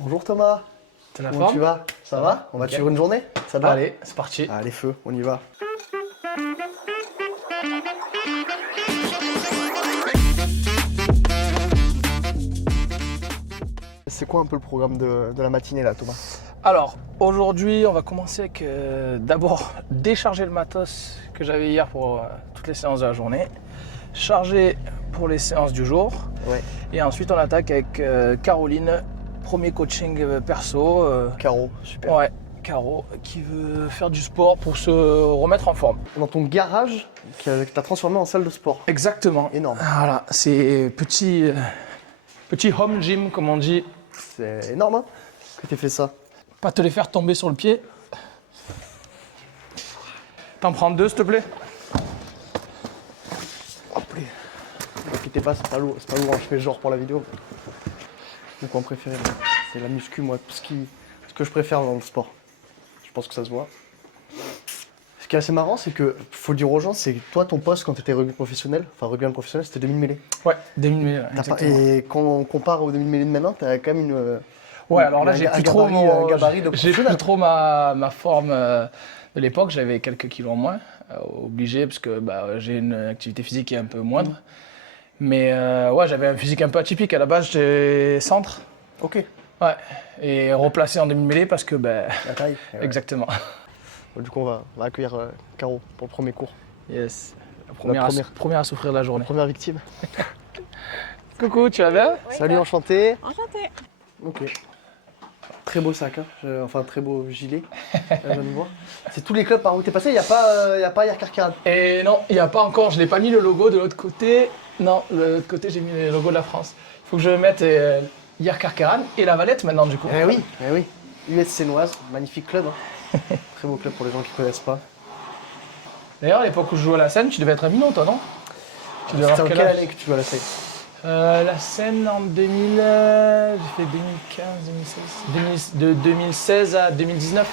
Bonjour Thomas, T'as la comment forme? tu vas? Ça va? On va Ok. suivre une journée? Ça te va? Allez, c'est parti. Allez feu, on y va. C'est quoi un peu le programme de la matinée là Thomas? Alors, aujourd'hui, on va commencer avec d'abord décharger le matos que j'avais hier pour toutes les séances de la journée, charger pour les séances du jour, Ouais. et ensuite on attaque avec Caroline, premier coaching perso. Caro, super. Ouais, Caro, qui veut faire du sport pour se remettre en forme. Dans ton garage que tu as transformé en salle de sport. Exactement. Énorme. Voilà, c'est petit home gym comme on dit. C'est énorme hein, que tu aies fait ça. Pas te les faire tomber sur le pied. T'en prends deux, s'il te plaît. Hop là. Ne t'inquiète pas, c'est pas lourd, hein, je fais genre pour la vidéo. Mon coin préféré, c'est la muscu moi, ce que je préfère dans le sport. Je pense que ça se voit. Ce qui est assez marrant, c'est que, faut le dire aux gens, c'est que toi, ton poste quand tu étais rugby professionnel, c'était 2000 mêlées. Ouais, 2000 mêlées. Et quand on compare aux 2000 mêlées de maintenant, tu as quand même une. Ouais, alors là, un j'ai ga- plus un trop gabarit, un gabarit de j'ai professionnel. plus trop ma forme de l'époque. J'avais quelques kilos en moins, obligé, parce que j'ai une activité physique qui est un peu moindre. Mais ouais, j'avais un physique un peu atypique. À la base, j'étais centre. Ok. Ouais, et replacé en demi-mêlée parce que, La taille. Ouais. exactement. Bon, du coup, on va accueillir Caro pour le premier cours. Yes. première. Première à souffrir de la journée. Première victime. Coucou, tu vas bien? Oui, Salut, toi. enchanté. Enchantée. Ok. Très beau sac, hein. Enfin très beau gilet. Là, je viens de voir. C'est tous les clubs par où t'es passé, il n'y a pas Hier Carcarade. Et non, il n'y a pas encore, je n'ai pas mis le logo de l'autre côté. Non, de l'autre côté, j'ai mis le logo de la France. Il faut que je mette hier Carcarane et la Valette maintenant, du coup. Eh oui. US Sénoise, magnifique club. Hein. Très beau club pour les gens qui ne connaissent pas. D'ailleurs, à l'époque où je jouais à la scène, tu devais être un minot, toi, non? Tu devais C'était avoir en quel quelle âge? année que tu joues à la Seine? La scène en 2000, j'ai fait 2015, 2016. De 2016 à 2019.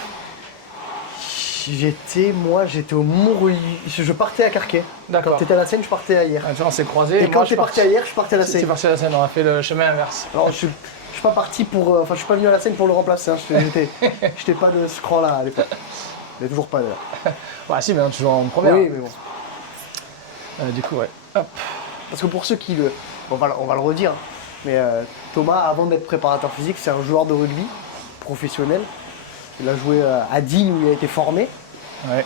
J'étais au Montreuil. Je partais à Carquet. Quand D'accord. t'étais à la Seine, je partais à Hier. Ah, tu vois, on s'est croisés. Et moi, quand je t'es parti à Hier, je partais à la C'est Seine. parti à la scène, on a fait le chemin inverse. Alors je suis pas parti pour. Enfin, je suis pas venu à la Seine pour le remplacer. Hein. J'étais pas de ce cran là à l'époque. Mais toujours pas d'ailleurs. Ouais, si, mais tu joues en première. Oui, mais bon. Du coup, ouais. Hop. Parce que pour ceux qui le. On va le redire, hein, mais Thomas, avant d'être préparateur physique, c'est un joueur de rugby professionnel. Il a joué à Digne où il a été formé. Ouais.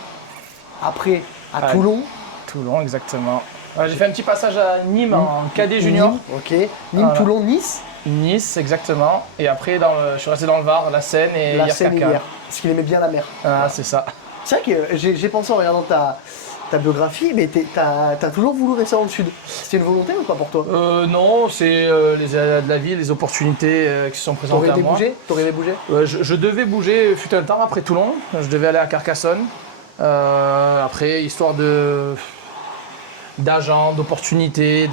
Après, à Ah, Toulon. Toulon, exactement. Ouais, j'ai fait un petit passage à Nîmes en cadet junior. Nîmes, ok. Nîmes, Voilà. Toulon, Nice. Nice, exactement. Et après, je suis resté dans le Var, la Seine et La hier Seine et Carcarane. Hier. Parce qu'il aimait bien la mer. Ah, c'est ça. C'est vrai que j'ai pensé en regardant ta biographie, mais t'as toujours voulu rester dans le sud. C'était une volonté ou pas pour toi? Non, c'est les aléas de la vie, les opportunités qui se sont présentées à moi. T'aurais aimé bouger? Je devais bouger, fut un temps après Toulon. Je devais aller à Carcassonne. Après, histoire d'agents, d'opportunités,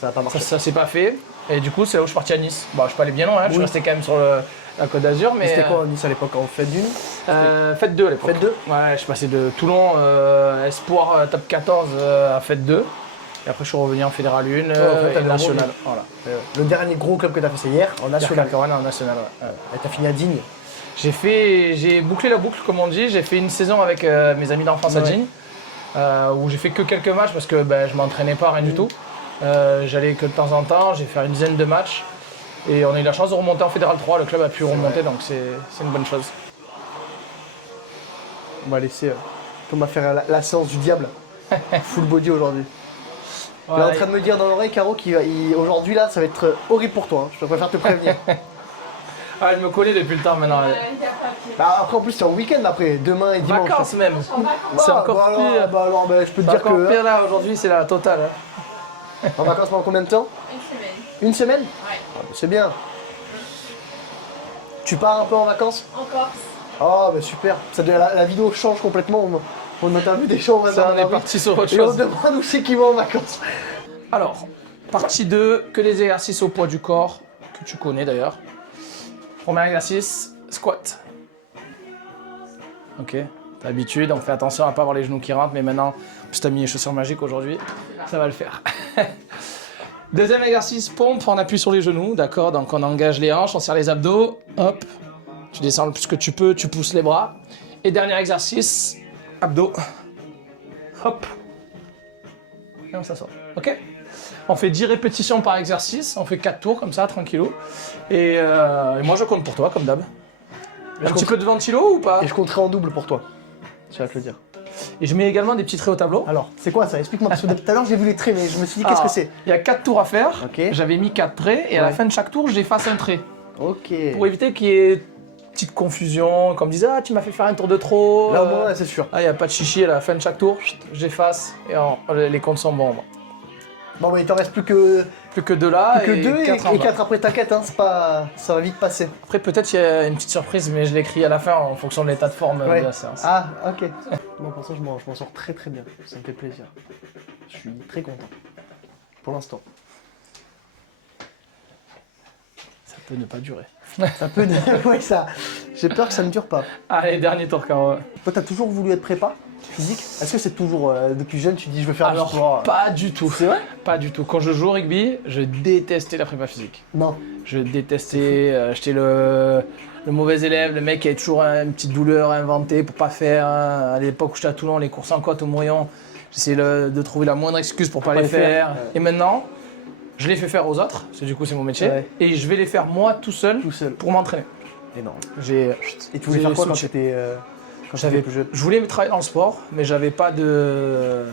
Ça n'a pas marché. ça s'est pas fait. Et du coup, c'est là où je suis parti à Nice. Bon, je suis pas allé bien loin, hein, je suis Oui. resté quand même sur la Côte d'Azur. Mais C'était quoi Nice à l'époque en fête d'une? Fête 2 à l'époque. Fête 2? Ouais, je suis passé de Toulon, Espoir top 14 à Fête 2. Et après, je suis revenu en Fédéral 1 t'as et le National. revenu. Voilà. Le dernier gros club que t'as fait, c'est hier, en national. Carcarane en National, ouais. Et t'as fini à Digne. J'ai bouclé la boucle, comme on dit. J'ai fait une saison avec mes amis d'enfance à Ouais. Digne, où j'ai fait que quelques matchs parce que je m'entraînais pas, rien du tout. J'allais que de temps en temps, j'ai fait une dizaine de matchs. Et on a eu la chance de remonter en Fédéral 3, le club a pu remonter, donc c'est une bonne chose. On va laisser Thomas faire la séance du diable. Full body aujourd'hui. Il est en train de me dire dans l'oreille, Caro, qu'aujourd'hui là, ça va être horrible pour toi. Hein. Je préfère te prévenir. Ah, elle me connaît depuis le temps maintenant. Bah, après, en plus, c'est en week-end après, demain et dimanche. Vacances même. Ah, C'est encore bah alors, pire. je peux te C'est dire encore que. pire là, aujourd'hui c'est la totale. Hein. En vacances pendant combien de temps? Une semaine. Une semaine? Ouais. Ah, bah, c'est bien. Tu pars un peu en vacances? En Corse. Oh, bah super. La vidéo change complètement. On a vu des gens au hasard Ça, dans on la est rue. parti sur autre Et on chose. se demande où c'est qu'ils vont en vacances. Alors, partie 2, que les exercices au poids du corps, que tu connais d'ailleurs. Premier exercice, squat. Ok, t'as l'habitude, on fait attention à pas avoir les genoux qui rentrent, mais maintenant, si t'as mis les chaussures magiques aujourd'hui, ça va le faire. Deuxième exercice, pompe, on appuie sur les genoux, d'accord? Donc on engage les hanches, on serre les abdos, hop. Tu descends le plus que tu peux, tu pousses les bras. Et dernier exercice, abdos, hop. Et on s'assoit, ok? On fait 10 répétitions par exercice, on fait 4 tours comme ça, tranquillou. Et moi je compte pour toi, comme d'hab. Un petit peu de ventilo ou pas? Et je compterai en double pour toi. Je vais te le dire. Et je mets également des petits traits au tableau. Alors, c'est quoi ça? Explique-moi, parce que depuis tout à l'heure j'ai vu les traits, mais je me suis dit qu'est-ce que c'est? Il y a 4 tours à faire. Ok. J'avais mis 4 traits et à la Ouais. fin de chaque tour, j'efface un trait. Ok. Pour éviter qu'il y ait petite confusion, comme disait ah tu m'as fait faire un tour de trop. Là au moins, c'est sûr. Ah il n'y a pas de chichi à la fin de chaque tour, chut, j'efface et les comptes sont bons. Bon, mais il t'en reste plus que Plus que 2 là que 2 et 4 en bas. 4 après, t'inquiète, hein, c'est pas... ça va vite passer. Après peut-être il y a une petite surprise mais je l'écris à la fin en fonction de l'état de forme Ouais. de la séance. Ah, ok. Bon, pour ça, je m'en sors très très bien. Ça me fait plaisir. Je suis très content. Pour l'instant. Ça peut ne pas durer. Ça peut... ouais, ça... J'ai peur que ça ne dure pas. Allez, dernier tour Caro. Toi, t'as toujours voulu être prépa physique? Est-ce que c'est toujours, depuis jeune, tu dis je veux faire du Alors sport? pas du tout. C'est vrai? Pas du tout. Quand je joue au rugby, je détestais la prépa physique. Non. Je détestais, j'étais le mauvais élève, le mec qui avait toujours une petite douleur inventée pour pas faire. À l'époque où j'étais à Toulon, les courses en côte au Moyen, j'essayais de trouver la moindre excuse pour pas les faire. Ouais. Et maintenant, je les fais faire aux autres, parce que du coup c'est mon métier, Ouais. et je vais les faire moi tout seul Tout seul. pour m'entraîner. Énorme. J'ai, Et tu voulais j'ai faire quoi quand switché. t'étais J'avais, plus jeune? je voulais travailler dans le sport, mais j'avais pas de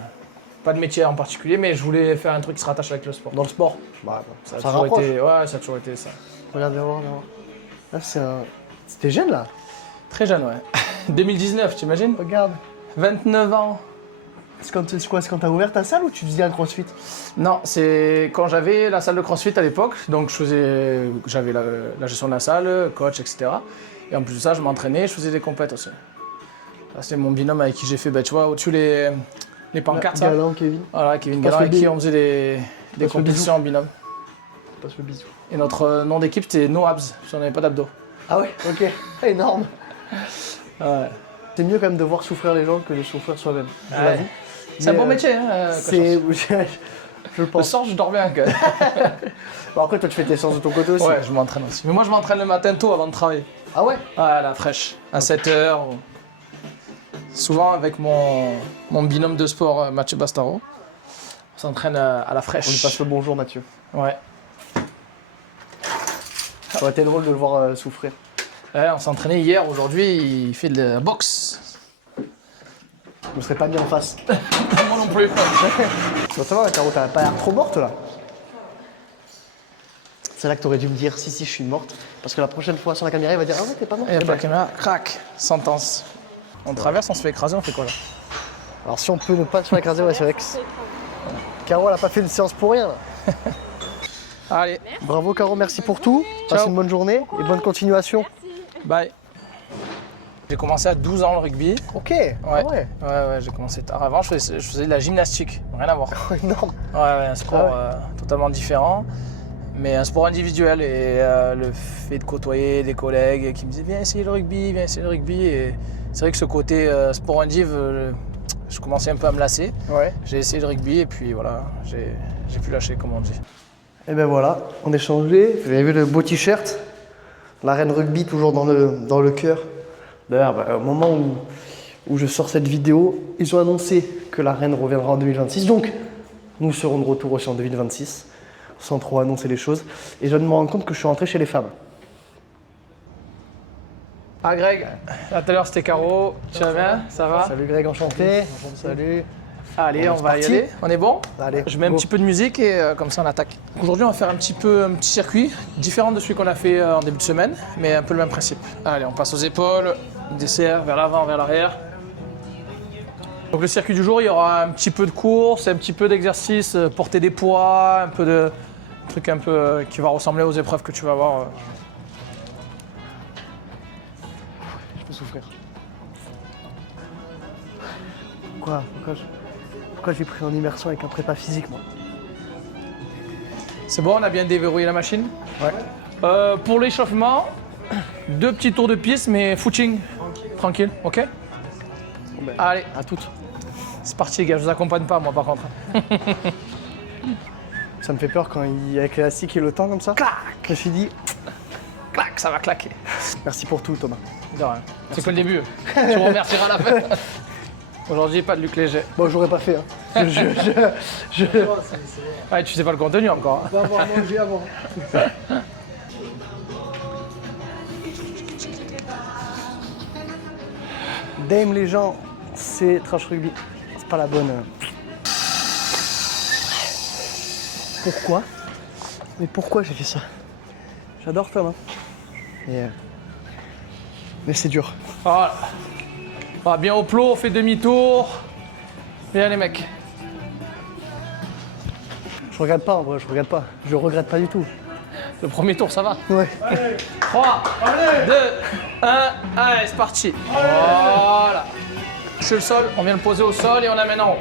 métier en particulier, mais je voulais faire un truc qui se rattache avec le sport. Dans le sport? Bah, Ça a ça toujours rapproche. été, ouais, ça a toujours été ça. Regarde, viens voir, viens voir. Là, c'est un... C'était jeune, là. Très jeune, ouais. 2019, t'imagines? Regarde. 29 ans. C'est quoi? C'est quand t'as ouvert ta salle ou tu faisais un crossfit? Non, c'est quand j'avais la salle de CrossFit à l'époque, donc j'avais la gestion de la salle, coach, etc. Et en plus de ça, je m'entraînais, je faisais des compètes aussi. Là, c'est mon binôme avec qui j'ai fait, tu vois, au-dessus les pancartes, ça. Galant, Kevin. Voilà, Kevin Passe Galland, le avec qui bisou. on faisait des Passe le compétitions en binôme. Passe le bisou. Et notre nom d'équipe, c'était No Abs, parce qu'on n'avait pas d'abdos. Ah ouais? Ok. Énorme. Ouais. C'est mieux quand même de voir souffrir les gens que de souffrir soi-même. Je Ouais. l'avoue. C'est un Mais, bon métier, hein, C'est... je Le pense. soir, je dors bien, quand même. Bon, après, toi, tu fais tes séances de ton côté aussi. Ouais, je m'entraîne aussi. Mais moi, je m'entraîne le matin tôt avant de travailler. Ah ouais? Ah, la fraîche, à 7h. Souvent avec mon binôme de sport, Mathieu Bastaro. On s'entraîne à la fraîche. On lui passe le bonjour, Mathieu. Ouais. Ça aurait été drôle de le voir souffrir. Ouais, on s'est entraîné hier, aujourd'hui il fait de la boxe. Je me serais pas mis en face. Moi non plus. Ça va, Caro, t'as pas l'air trop morte là. C'est là que t'aurais dû me dire si je suis morte. Parce que la prochaine fois sur la caméra, il va dire ah ouais, t'es pas morte. Et Eh pas ben, la caméra, crac, sentence. On traverse, on se fait écraser, on fait quoi là? alors si on peut ne pas se faire écraser, ouais, c'est vrai que Caro, elle a pas fait une séance pour rien là. Allez, Bravo Caro, merci pour tout. Passe Ciao. une bonne journée et bonne continuation. bye. J'ai commencé à 12 ans le rugby. Ok. Ouais, Ah ouais. ouais, j'ai commencé tard. Avant, je faisais de la gymnastique, rien à voir. Énorme. Ouais, un sport Ah totalement différent, mais un sport individuel. Et le fait de côtoyer des collègues qui me disaient viens essayer le rugby, viens essayer le rugby. Et c'est vrai que ce côté sport indiv, je commençais un peu à me lasser. Ouais. J'ai essayé le rugby et puis voilà, j'ai pu lâcher comme on dit. Et ben voilà, on est changé. Vous avez vu le beau t-shirt? La reine rugby toujours dans le cœur. D'ailleurs, au moment où je sors cette vidéo, ils ont annoncé que la reine reviendra en 2026. Donc, nous serons de retour aussi en 2026, sans trop annoncer les choses. Et je viens de me rendre compte que je suis rentré chez les femmes. Ah Greg, là tout à l'heure c'était Caro, tu vas bien? Ça va? Salut Greg, enchanté. Salut. Allez, on c'est va y parti. aller. On est bon? Allez, Je mets un go. petit peu de musique et comme ça on attaque. Aujourd'hui on va faire un petit circuit, différent de celui qu'on a fait en début de semaine, mais un peu le même principe. Allez, on passe aux épaules, dessert, vers l'avant, vers l'arrière. Donc le circuit du jour, il y aura un petit peu de course, un petit peu d'exercice, porter des poids, un peu de trucs un peu qui va ressembler aux épreuves que tu vas voir. Je peux souffrir. Pourquoi j'ai pris en immersion avec un prépa physique, moi? C'est bon, on a bien déverrouillé la machine? Ouais. Pour l'échauffement, 2 petits tours de piste, mais footing, tranquille, ok? Bon, ben, Allez, à toutes. c'est parti les gars, je vous accompagne pas moi par contre. Ça me fait peur quand il avec l'élastique et le temps comme ça. Clac, Je me suis dit, clac, ça va claquer. merci pour tout Thomas. De rien. C'est que le début. Tu me remercieras à la fin. Aujourd'hui, pas de Luc Léger. Bon, j'aurais pas fait. Hein. Ouais, tu sais pas le contenu encore. On va avoir mangé avant. Dame les gens, c'est trash rugby. C'est pas la bonne. Pourquoi? Mais pourquoi j'ai fait ça? J'adore Thomas. Mais c'est dur. Voilà. Voilà, bien au plot, on fait demi-tour. Bien les mecs. Je regrette pas en vrai, je regrette pas. Je regrette pas du tout. Le premier tour, ça va. Ouais. 3, 2, 1, allez, c'est parti. Voilà. Sur le sol, on vient le poser au sol et on l'amène en haut.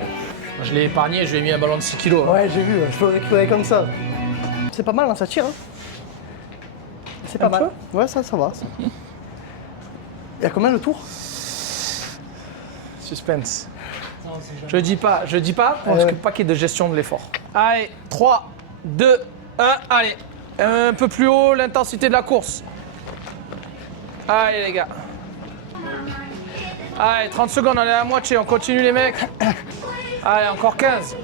Je l'ai épargné, je lui ai mis un ballon de 6 kg. Ouais, j'ai vu, je peux le récupérer comme ça. C'est pas mal, hein, ça tire. Hein. C'est pas Un mal. Ouais, ça va. Ça. Il y a combien le tour? Suspense. Je dis pas parce que paquet de gestion de l'effort. Allez, 3, 2, 1, allez. Un peu plus haut l'intensité de la course. Allez les gars. Allez, 30 secondes, on est à la moitié, on continue les mecs. Allez, encore 15.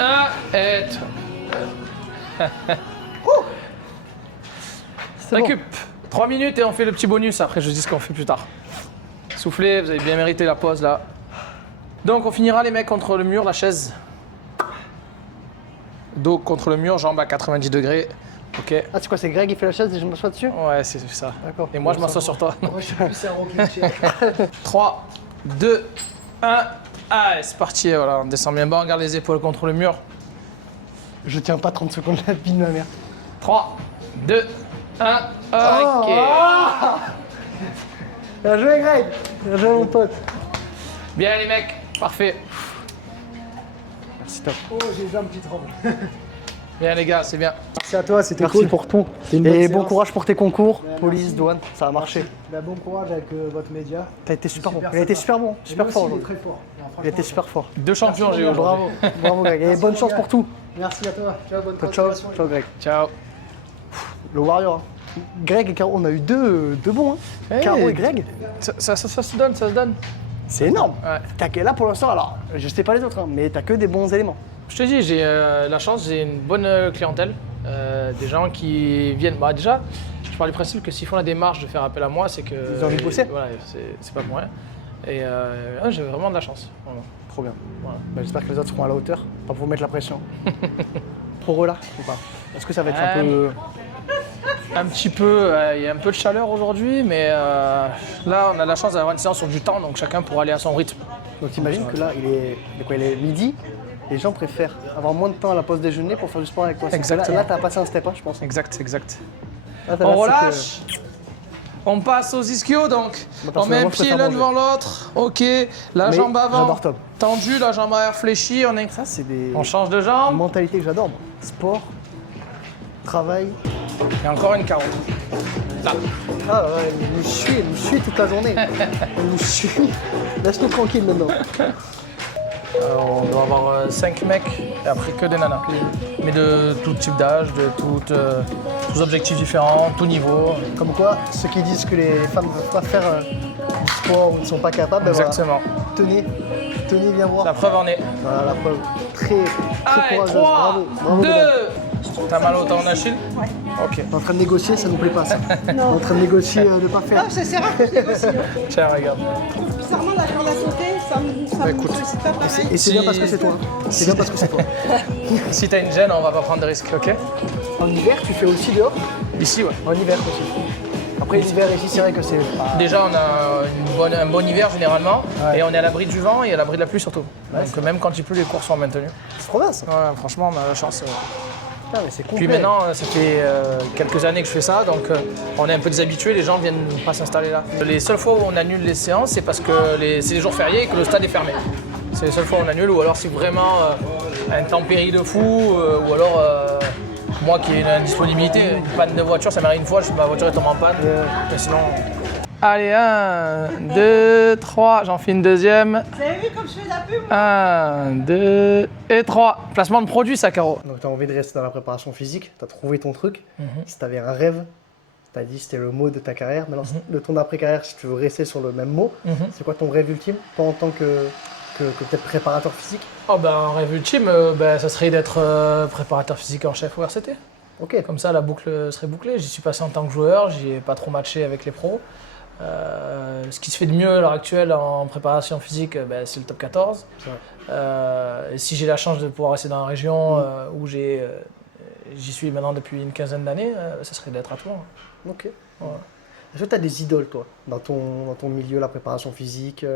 1 et... Récup. 3 minutes et on fait le petit bonus, après je dis ce qu'on fait plus tard. Soufflez, vous avez bien mérité la pause là. Donc on finira les mecs contre le mur, la chaise. Dos contre le mur, jambes à 90 degrés. Ok. Ah, c'est quoi, c'est Greg qui fait la chaise et je m'assois dessus? Ouais, c'est ça. D'accord. Et moi je m'assois sur toi. Moi, je suis plus un rocking chair. 3, 2, 1. Allez, c'est parti. Voilà, on descend bien bas, on garde les épaules contre le mur. Je tiens pas 30 secondes la vie de ma mère. 3, 2, 1. Ok. Bien joué, Greg. Bien joué, mon pote. Bien les mecs, parfait. Merci, top. Oh, j'ai les jambes qui tremblent. Bien les gars, c'est bien. Merci à toi, c'était Merci cool. pour tout. une bonne Et bon séance. courage pour tes concours, Ouais, police, merci. douane, ça a marché. Bah, bon courage avec votre média. T'as été super bon. Super Il a été sympa. super bon, Et super lui fort aussi, il est aujourd'hui. très fort. Non, Il a été franchement, super fort. 2 champions j'ai eu aujourd'hui. Bravo, bravo Greg. Et Merci, bonne mon chance gars. pour tout. Merci à toi. Ciao, bonne Ciao, continuation. ciao Greg. Ciao. Le Warrior. Hein. Greg et Caro, on a eu deux bons. Hein. Hey. Caro et Greg. Ça se donne, ça se donne. C'est énorme. Ouais. T'as que là pour l'instant, alors je sais pas les autres, hein, mais t'as que des bons éléments. Je te dis, j'ai la chance, j'ai une bonne clientèle. Des gens qui viennent. Bah déjà, je pars du principe que s'ils font la démarche de faire appel à moi, c'est que. Ils ont envie de bosser. Voilà, c'est pas pour rien. Et ouais, j'ai vraiment de la chance. Vraiment. Trop bien. Voilà. Bah, j'espère que les autres seront à la hauteur, pas pour vous mettre la pression. Pour eux là ou pas? Est-ce que ça va être un peu. Un petit peu, il y a un peu de chaleur aujourd'hui, mais là, on a la chance d'avoir une séance sur du temps, donc chacun pourra aller à son rythme. Donc t'imagines que là, il est midi, les gens préfèrent avoir moins de temps à la pause déjeuner pour faire du sport avec toi. C'est que Exactement. Là, t'as passé un step, hein, je pense. Exact. Là, t'as On là, c'est que- relâche. On passe aux ischios donc. Moi, On met un personnellement, je pied préfère l'un manger. devant l'autre. Ok. La Mais jambe avant. j'adore Tom. Tendue, la jambe arrière fléchie. Ça, c'est des On change de jambe. mentalités que j'adore. Moi. Sport, travail. Et encore une carotte. Là. Ah ouais, il nous suit toute la journée. Il nous suit. Laisse-nous tranquille maintenant. On doit avoir 5 mecs et après que des nanas. Mais de tout type d'âge, de tous objectifs différents, tout niveau. Comme quoi, ceux qui disent que les femmes ne peuvent pas faire du sport ou ne sont pas capables, ben voilà. Exactement. Tenez, viens voir. La preuve en est. Voilà la preuve. Très Allez, courageuse. 3, Bravo, 2. mesdames. T'as mal au talon d'Achille? Ok. On est en train de négocier, ça nous plaît pas ça. On est en train de négocier de pas faire. C'est rare que je négocie. Tiens, regarde. Bizarrement, la corde à sauter, ça me écoute. c'est pas pareil. Et c'est bien parce que c'est toi. C'est bien parce que c'est toi. Si t'as une gêne, on va pas prendre de risques, ok? En hiver, tu fais aussi dehors. Ici, ouais. En hiver aussi. Après l'hiver ici, c'est vrai que c'est pas. Déjà, on a un bon hiver généralement, Ouais. et on est à l'abri du vent et à l'abri de la pluie surtout. Donc même quand il pleut, les cours sont maintenus. C'est trop bien ça. Ouais, franchement, on a la chance. Putain, mais c'est complet. Puis maintenant, ça fait quelques années que je fais ça, donc on est un peu déshabitué, les gens viennent pas s'installer là. Les seules fois où on annule les séances, c'est parce que c'est les jours fériés et que le stade est fermé. C'est les seules fois où on annule, ou alors c'est vraiment intempérie de fou, ou alors moi qui ai une indisponibilité, une panne de voiture, ça m'arrive une fois, ma voiture est tombée en panne, mais sinon... Allez, 1, 2, 3. J'en fais une deuxième. Vous avez vu comme je fais la pub? 1, 2 et 3. Placement de produit, ça, Caro. Donc, tu as envie de rester dans la préparation physique, tu as trouvé ton truc. Si tu avais un rêve, tu as dit c'était le mot de ta carrière. Maintenant, de ton après-carrière, si tu veux rester sur le même mot, c'est quoi ton rêve ultime, toi en tant que peut-être préparateur physique? Oh, ben, un rêve ultime, ça serait d'être préparateur physique en chef au RCT. Ok. Comme ça, la boucle serait bouclée. J'y suis passé en tant que joueur, j'y ai pas trop matché avec les pros. Ce qui se fait de mieux à l'heure actuelle en préparation physique, c'est le top 14. Et si j'ai la chance de pouvoir rester dans la région où j'y suis maintenant depuis une quinzaine d'années, ça serait d'être à Tours. Ok. Ouais. Est-ce que tu as des idoles, toi, dans ton milieu, la préparation physique?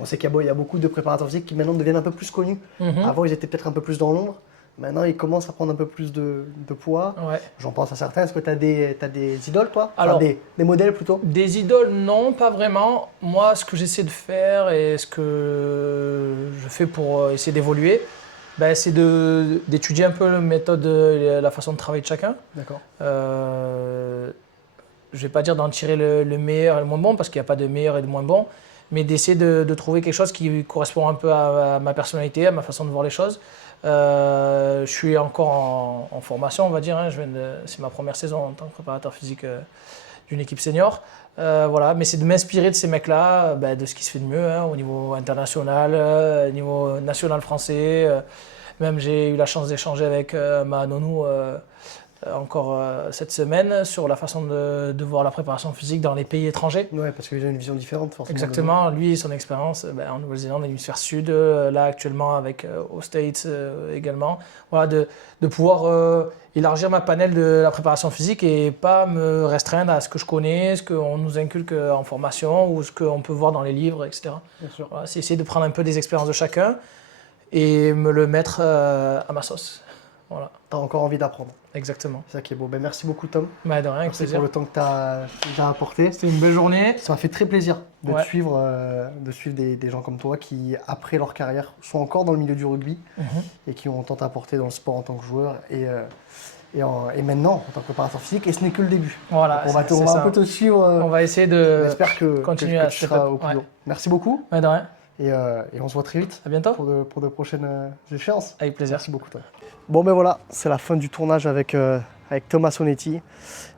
On sait qu'il y a beaucoup de préparateurs physiques qui maintenant deviennent un peu plus connus. Avant, ils étaient peut-être un peu plus dans l'ombre. Maintenant, ils commencent à prendre un peu plus de poids. Ouais. J'en pense à certains. Est-ce que tu as des idoles, toi? Enfin, Alors, des modèles, plutôt? Des idoles, non, pas vraiment. Moi, ce que j'essaie de faire et ce que je fais pour essayer d'évoluer, c'est d'étudier un peu la méthode, la façon de travailler de chacun. D'accord. Je ne vais pas dire d'en tirer le meilleur et le moins bon, parce qu'il n'y a pas de meilleur et de moins bon, mais d'essayer de trouver quelque chose qui correspond un peu à ma personnalité, à ma façon de voir les choses. Je suis encore en formation, on va dire. C'est ma première saison en tant que préparateur physique d'une équipe senior. Voilà. Mais c'est de m'inspirer de ces mecs-là, de ce qui se fait de mieux au niveau international, au niveau national français. Même j'ai eu la chance d'échanger avec Mahanonou encore cette semaine sur la façon de voir la préparation physique dans les pays étrangers. Ouais, parce qu'ils ont une vision différente, forcément. Exactement. Lui, son expérience en Nouvelle-Zélande, l'hémisphère sud, là actuellement avec aux States également. Voilà, de pouvoir élargir ma panel de la préparation physique et pas me restreindre à ce que je connais, ce qu'on nous inculque en formation ou ce qu'on peut voir dans les livres, etc. Bien sûr. Voilà, c'est essayer de prendre un peu des expériences de chacun et me le mettre à ma sauce. Voilà. Tu as encore envie d'apprendre. Exactement. C'est ça qui est beau. Merci beaucoup, Tom. De rien, avec Merci plaisir. pour le temps que tu as apporté. C'était une belle journée. Ça m'a fait très plaisir de Ouais. te suivre, des gens comme toi qui, après leur carrière, sont encore dans le milieu du rugby et qui ont tant apporté dans le sport en tant que joueur et maintenant en tant que préparateur physique. Et ce n'est que le début. Voilà, Donc on va un peu te suivre. On va essayer de J'espère que continuer que à tu step seras up. au plus Ouais. haut. Merci beaucoup De rien. et on se voit très vite À bientôt. pour de prochaines échéances. Avec plaisir. Merci beaucoup, Tom. Bon, ben voilà, c'est la fin du tournage avec Thomas Sonetti.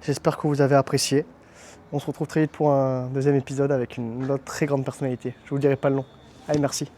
J'espère que vous avez apprécié. On se retrouve très vite pour un deuxième épisode avec une autre très grande personnalité. Je vous dirai pas le nom. Allez, merci.